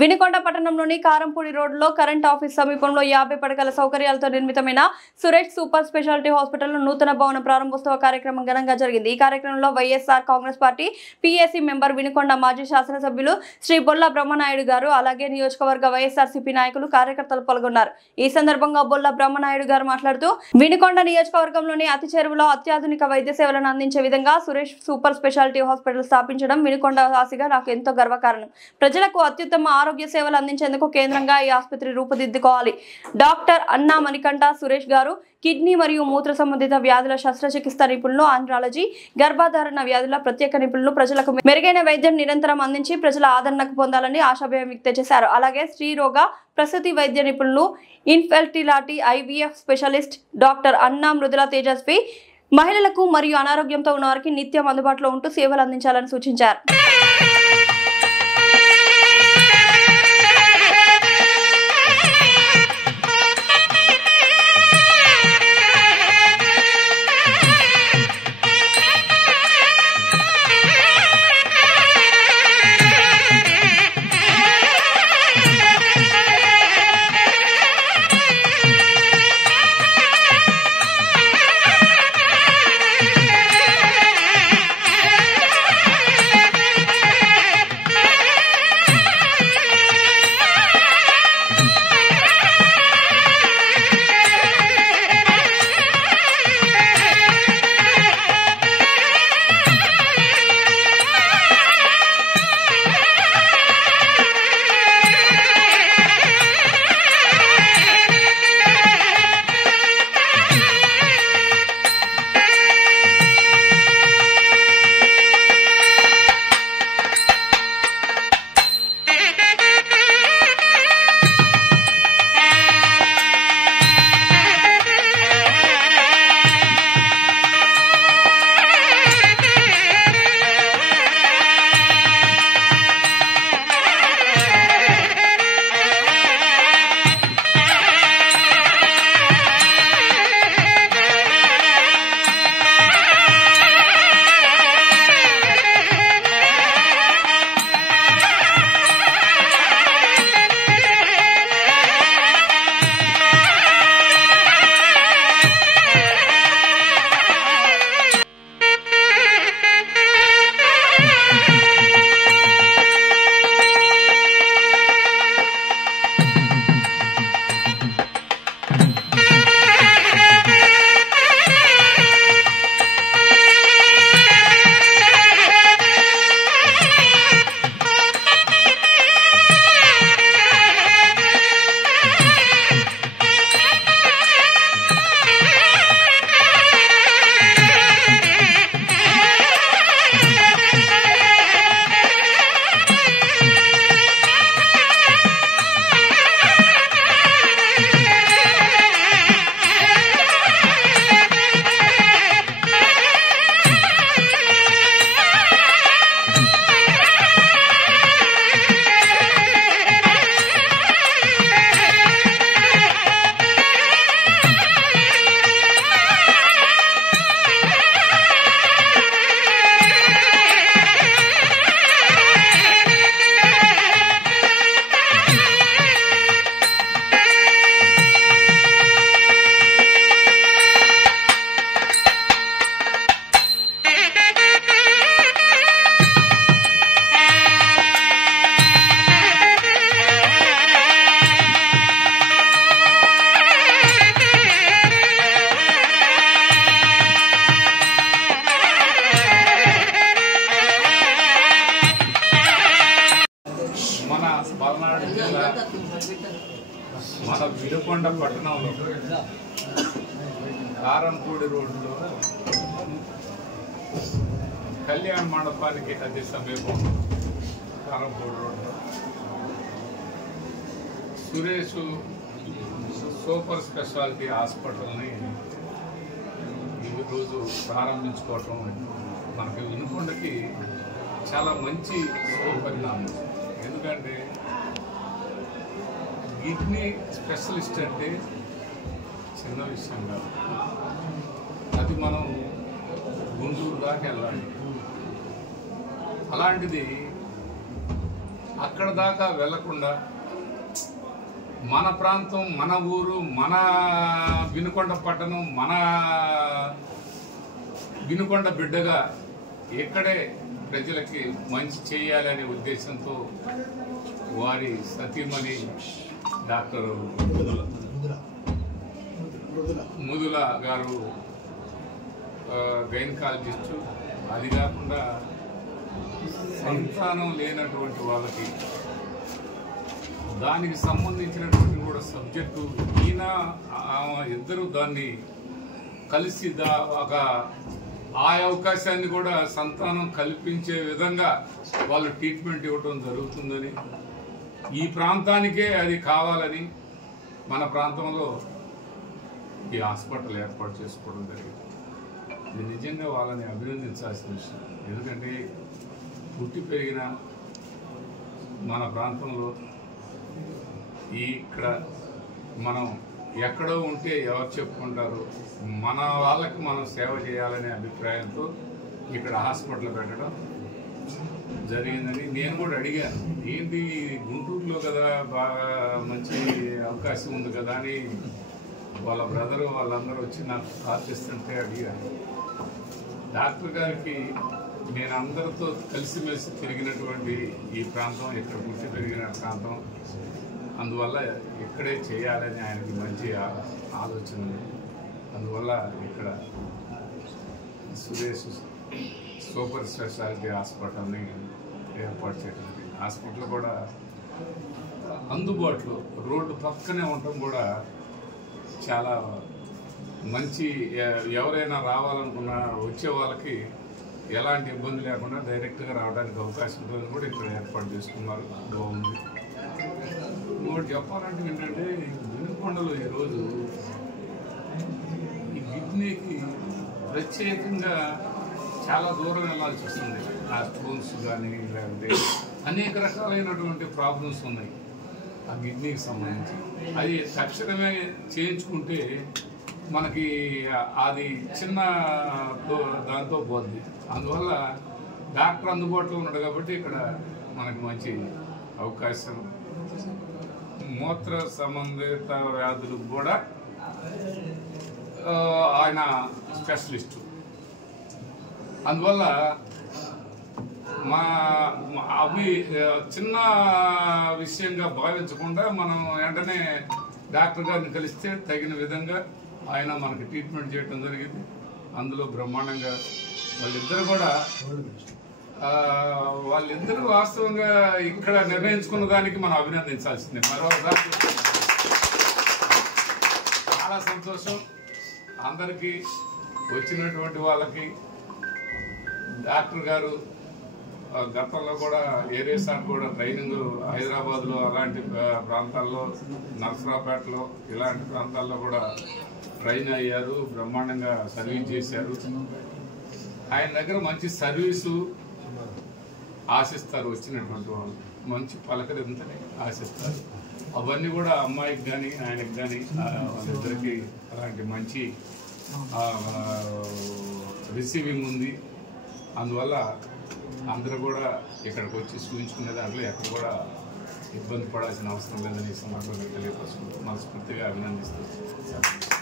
వినుకొండ పట్టణంలోని కారంపూడి రోడ్లో current office సమీపంలో 50 పడకల సౌకర్యాలతో నిర్మితమైన సురేష్ సూపర్ స్పెషాలిటీ హాస్పిటల్లో నూతన భవన ప్రారంభోత్సవ కార్యక్రమం ఘనంగా జరిగింది। ఈ కార్యక్రమంలో YSR Congress party PAC member Vinukonda మాజీ శాసనసభ్యులు శ్రీ బొల్ల బ్రహ్మనాయుడు గారు అలాగే నియోజకవర్గ వైఎస్ఆర్సీపీ నాయకులు కార్యకర్తలు పాల్గొన్నారు। ఈ సందర్భంగా బొల్ల బ్రహ్మనాయుడు గారు మాట్లాడుతూ వినుకొండ నియోజకవర్గంలోని అతి చెరువులో అత్యాధునిక వైద్య సేవలను అందించే విధంగా సురేష్ సూపర్ స్పెషాలిటీ హాస్పిటల్ స్థాపించడం వినుకొండ వాసిగా నాకు ఎంతో గర్వకారణం। ప్రజలకు అత్యుత్తమ ఆరోగ్య సేవలు అందించేందుకు కేంద్రంగా ఈ ఆసుపత్రి రూపుదిద్దుకోవాలి। డాక్టర్ అన్నా మణికంఠ సురేష్ గారు కిడ్నీ మరియు మూత్ర సంబంధిత వ్యాధుల శస్త్రచికిత్స నిపుణులు, ఆండ్రాలజీ, గర్భధారణ వ్యాధుల ప్రత్యేక నిపుణులు ప్రజలకు మెరుగైన వైద్యం నిరంతరం అందించి ప్రజల ఆదరణకు పొందాలని ఆశాభావం వ్యక్తం చేశారు। అలాగే స్త్రీరోగ ప్రసూతి వైద్య నిపుణులు, ఇన్ఫెర్టిలిటీ ఐవీఎఫ్ స్పెషలిస్ట్ డాక్టర్ అన్నా మృదుల తేజస్వి మహిళలకు మరియు అనారోగ్యంతో ఉన్న వారికి నిత్యం అందుబాటులో ఉంటూ సేవలు అందించాలని సూచించారు। మన వినుకొండ పట్టణంలో కారంపూడి రోడ్లో కళ్యాణ మండపానికి అతి సమీపం కారంపూడి రోడ్లో సురేష్ సూపర్ స్పెషాలిటీ హాస్పిటల్ని ఈరోజు ప్రారంభించుకోవటం మనకి వినుకొండకి చాలా మంచి పరిణామం। ఎందుకంటే కిడ్నీ స్పెషలిస్ట్ అంటే చిన్న విషయం కాదు, అది మనం గుంటూరు దాకా వెళ్ళాలి। అలాంటిది అక్కడ దాకా వెళ్లకుండా మన ప్రాంతం, మన ఊరు, మన వినుకొండ పట్టణం, మన వినుకొండ బిడ్డగా ఇక్కడే ప్రజలకి మంచి చేయాలనే ఉద్దేశంతో వారి సతీమణి డాక్టర్ ముదుల గారు గైనకాలజిస్టు, అది కాకుండా సంతానం లేనటువంటి వాళ్ళకి దానికి సంబంధించినటువంటి కూడా సబ్జెక్టు ఈయన ఇద్దరు దాన్ని కలిసి ఒక ఆ అవకాశాన్ని కూడా సంతానం కల్పించే విధంగా వాళ్ళు ట్రీట్మెంట్ ఇవ్వడం జరుగుతుందని, ఈ ప్రాంతానికే అది కావాలని మన ప్రాంతంలో ఈ హాస్పిటల్ ఏర్పాటు చేసుకోవడం జరిగింది. ఇది నిజంగా వాళ్ళని అభినందించాల్సిన విషయం. ఎందుకంటే పుట్టి పెరిగిన మన ప్రాంతంలో ఇక్కడ మనం ఎక్కడో ఉంటే ఎవరు చెప్పుకుంటారు, మన వాళ్ళకి మనం సేవ చేయాలనే అభిప్రాయంతో ఇక్కడ హాస్పిటల్ పెట్టడం జరిగిందని నేను కూడా అడిగాను. ఏంటి గుంటూరులో కదా బాగా మంచి అవకాశం ఉంది కదా అని వాళ్ళ బ్రదరు వాళ్ళందరూ వచ్చి నాకు కాల్ చేస్తుంటే అడిగాను. డాక్టర్ గారికి నేను అందరితో కలిసిమెలిసి తిరిగినటువంటి ఈ ప్రాంతం, ఇక్కడ పుట్టి పెరిగిన ప్రాంతం, అందువల్ల ఇక్కడే చేయాలని ఆయనకి మంచి ఆలోచన ఉంది. అందువల్ల ఇక్కడ సురేష్ సూపర్ స్పెషాలిటీ హాస్పిటల్ని ఏర్పాటు చేయడం. హాస్పిటల్ కూడా అందుబాటులో రోడ్డు పక్కనే ఉండటం కూడా చాలా మంచి. ఎవరైనా రావాలనుకున్నా వచ్చే వాళ్ళకి ఎలాంటి ఇబ్బంది లేకుండా డైరెక్ట్గా రావడానికి అవకాశం ఉంటుందని కూడా ఇక్కడ ఏర్పాటు చేసుకున్నారు. బాగుంది. ఇంకోటి చెప్పాలంటే ఏంటంటే వినుకొండలో ఈరోజు ఈ కిడ్నీకి ప్రత్యేకంగా చాలా దూరం వెళ్ళాల్సి వస్తుంది. ఆ స్టోన్స్ కానీ లేకపోతే అనేక రకాలైనటువంటి ప్రాబ్లమ్స్ ఉన్నాయి ఆ కిడ్నీకి సంబంధించి. అది తక్షణమే చేయించుకుంటే మనకి అది చిన్న దాంతో పోద్ది. అందువల్ల డాక్టర్ అందుబాటులో ఉన్నాడు కాబట్టి ఇక్కడ మనకి మంచి అవకాశం. మూత్ర సంబంధిత వ్యాధులకు కూడా ఆయన స్పెషలిస్టు. అందువల్ల అవి చిన్న విషయంగా భావించకుండా మనం వెంటనే డాక్టర్ గారిని కలిస్తే తగిన విధంగా ఆయన మనకి ట్రీట్మెంట్ చేయడం జరిగింది. అందులో బ్రహ్మాండంగా వాళ్ళిద్దరూ వాస్తవంగా ఇక్కడ నిర్ణయించుకున్న దానికి మనం అభినందించాల్సిందే. మరోసారి చాలా సంతోషం. అందరికీ వచ్చినటువంటి వాళ్ళకి డాక్టర్ గారు గతంలో కూడా ఏరియాసార్ కూడా ట్రైనింగ్ హైదరాబాద్లో అలాంటి ప్రాంతాల్లో, నర్సరాపేటలో ఇలాంటి ప్రాంతాల్లో కూడా ట్రైన్ అయ్యారు. బ్రహ్మాండంగా సర్వీస్ చేశారు. ఆయన దగ్గర మంచి సర్వీసు ఆశిస్తారు. వచ్చినటువంటి వాళ్ళు మంచి పలకరింతని ఆశిస్తారు. అవన్నీ కూడా అమ్మాయికి కానీ ఆయనకి కానీ వాళ్ళిద్దరికి అలాంటి మంచి రిసీవింగ్ ఉంది. అందువల్ల అందరూ కూడా ఇక్కడికి వచ్చి చూపించుకునే దాంట్లో ఎక్కడ కూడా ఇబ్బంది పడాల్సిన అవసరం లేదని ఈ సందర్భంగా తెలియపరుచుకుంటూ మనస్ఫూర్తిగా అభినందిస్తున్నాను.